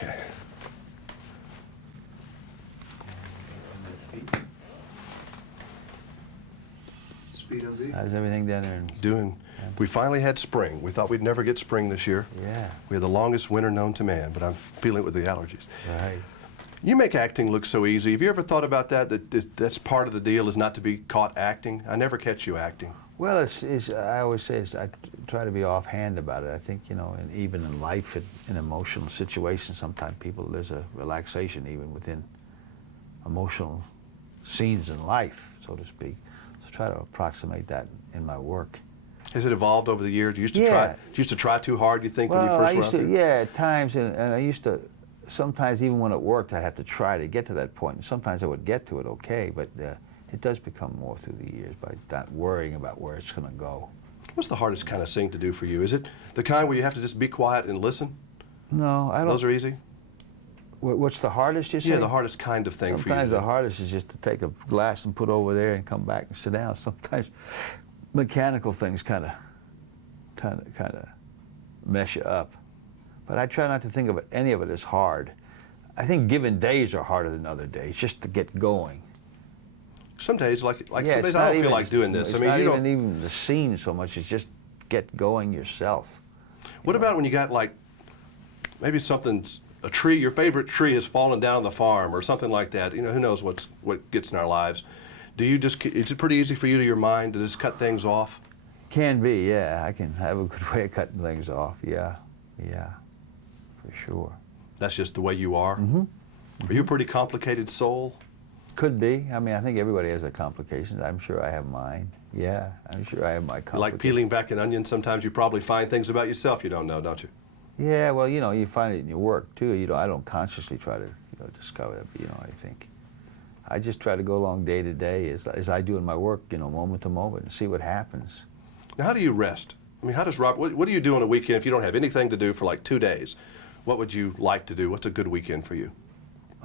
How's everything down there? Doing. We finally had spring. We thought we'd never get spring this year. Yeah. We had the longest winter known to man, but I'm feeling it with the allergies. Right. You make acting look so easy. Have you ever thought about that's part of the deal, is not to be caught acting? I never catch you acting. Well, I always say, I try to be offhand about it. I think, you know, and even in life, in emotional situations, sometimes there's a relaxation even within emotional scenes in life, so to speak. So try to approximate that in my work. Has it evolved over the years? You used to try too hard, you think, when you first were out there? Yeah, at times, and I used to, sometimes even when it worked, I had to try to get to that point. And sometimes I would get to it okay, but it does become more through the years by not worrying about where it's going to go. What's the hardest kind of thing to do for you? Is it the kind where you have to just be quiet and listen? No, I don't. Those are easy? What's the hardest, you say? Yeah, the hardest kind of thing for you. Sometimes the hardest is just to take a glass and put over there and come back and sit down. Sometimes mechanical things kind of mess you up. But I try not to think of any of it as hard. I think given days are harder than other days, just to get going. Some days, like some days I don't feel like doing this. It's not even the scene so much, it's just get going yourself. What about when you got, like, maybe something's, a tree, your favorite tree has fallen down on the farm or something like that? You know, who knows what gets in our lives. Do you just, is it pretty easy for you to your mind to just cut things off? Can be, yeah. I can have a good way of cutting things off, yeah, for sure. That's just the way you are? Mm-hmm. Are you a pretty complicated soul? Could be. I mean, I think everybody has their complications. I'm sure I have mine. Yeah, I'm sure I have my complications. Like peeling back an onion, sometimes you probably find things about yourself you don't know, don't you? Yeah, well, you know, you find it in your work, too. You know, I don't consciously try to, discover that, but, I think I just try to go along day to day as I do in my work, moment to moment, and see what happens. Now, how do you rest? I mean, how does Robert, what do you do on a weekend if you don't have anything to do for like 2 days? What would you like to do? What's a good weekend for you?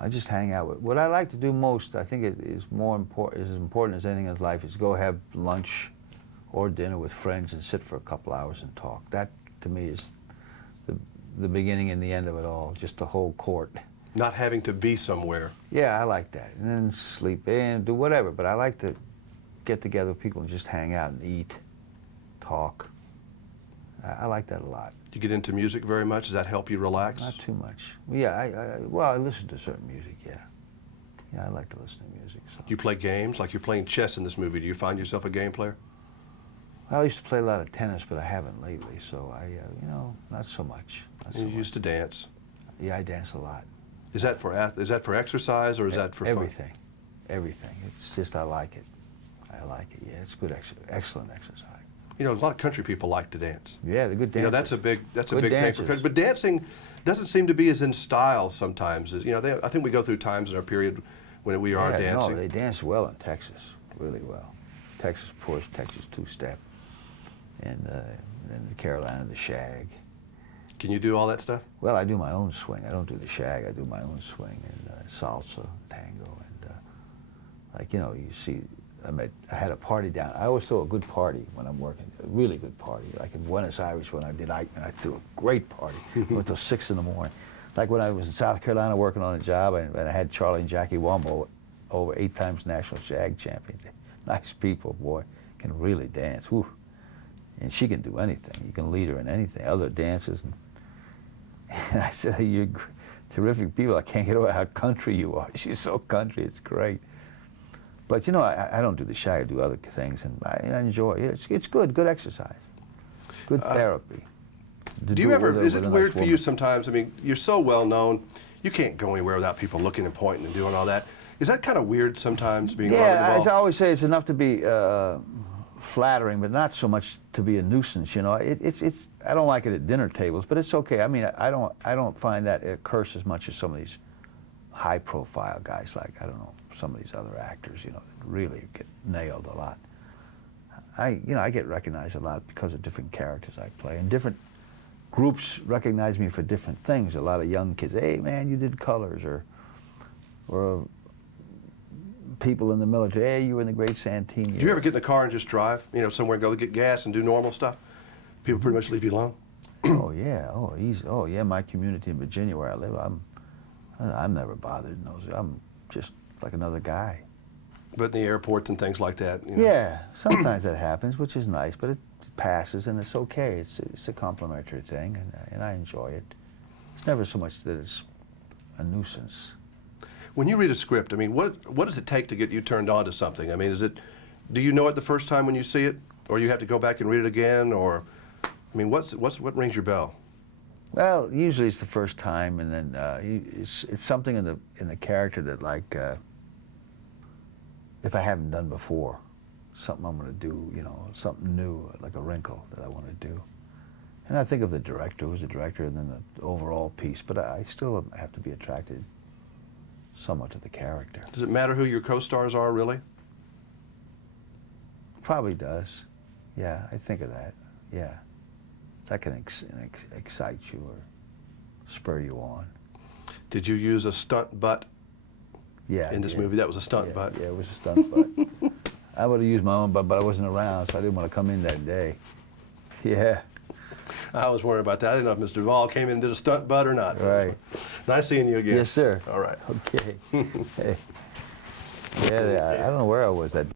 I just hang out with, what I like to do most, I think it is as important as anything in life, is go have lunch or dinner with friends and sit for a couple hours and talk. That, to me, is the beginning and the end of it all, just the whole court. Not having to be somewhere. Yeah, I like that. And then sleep in, do whatever, but I like to get together with people and just hang out and eat, talk. I like that a lot. Do you get into music very much? Does that help you relax? Not too much. Yeah, well, I listen to certain music, yeah. Yeah, I like to listen to music. So. Do you play games? Like you're playing chess in this movie. Do you find yourself a game player? I used to play a lot of tennis, but I haven't lately, so not so much. You used to dance. Yeah, I dance a lot. Is that for exercise or is that for everything? fun? Everything. It's just I like it. I like it. Yeah, it's good, excellent exercise. You know, a lot of country people like to dance. Yeah, they're good dancers. You know, that's a big thing for country. But dancing doesn't seem to be as in style sometimes. I think we go through times in our period when we are dancing. No, they dance well in Texas, really well. Texas, of course, Texas two-step, and then the Carolina, the shag. Can you do all that stuff? Well, I do my own swing. I don't do the shag. I do my own swing and salsa, tango, and you see. I had a party down. I always throw a good party when I'm working, a really good party. Like in Buenos Aires when I did Eichmann, I threw a great party. I went till 6 in the morning. Like when I was in South Carolina working on a job, and I had Charlie and Jackie Wombo, over 8 times national shag champions. Nice people, boy, can really dance. Whew. And she can do anything. You can lead her in anything, other dances. And I said, you're terrific people. I can't get over how country you are. She's so country, it's great. But I don't do the shag, I do other things, and I enjoy it. It's good exercise, good therapy. Do you ever, is it weird for you sometimes? I mean, you're so well known, you can't go anywhere without people looking and pointing and doing all that. Is that kind of weird sometimes, being Robert Duvall? Yeah, as I always say, it's enough to be flattering, but not so much to be a nuisance. I don't like it at dinner tables, but it's okay. I mean, I don't find that a curse as much as some of these high-profile guys, like, I don't know, some of these other actors, that really get nailed a lot. I get recognized a lot because of different characters I play, and different groups recognize me for different things. A lot of young kids, hey man, you did Colors, or people in the military, hey, you were in the Great Santini. Do you ever get in the car and just drive, somewhere and go get gas and do normal stuff? People pretty much leave you alone? Oh yeah, oh easy. Oh yeah, my community in Virginia where I live, I'm never bothered in those. I'm just like another guy. But in the airports and things like that, you know. Yeah, sometimes that happens, which is nice, but it passes and it's okay. It's a complimentary thing, and I enjoy it. It's never so much that it's a nuisance. When you read a script, I mean, what does it take to get you turned on to something? I mean, do you know it the first time when you see it, or you have to go back and read it again, or, I mean, what rings your bell? Well, usually it's the first time, and then it's something in the character that, like, if I haven't done before, something I'm going to do, you know, something new, like a wrinkle that I want to do. And I think of the director, who's the director, and then the overall piece, but I still have to be attracted somewhat to the character. Does it matter who your co-stars are, really? Probably does. Yeah, I think of that. Yeah. That can excite you or spur you on. Did you use a stunt butt Yeah. in this movie? That was a stunt butt. Yeah, it was a stunt butt. I would have used my own butt, but I wasn't around, so I didn't want to come in that day. Yeah. I was worried about that. I didn't know if Mr. Duvall came in and did a stunt butt or not. Right. Nice seeing you again. Yes, sir. All right. Okay. Hey. Yeah, I don't know where I was that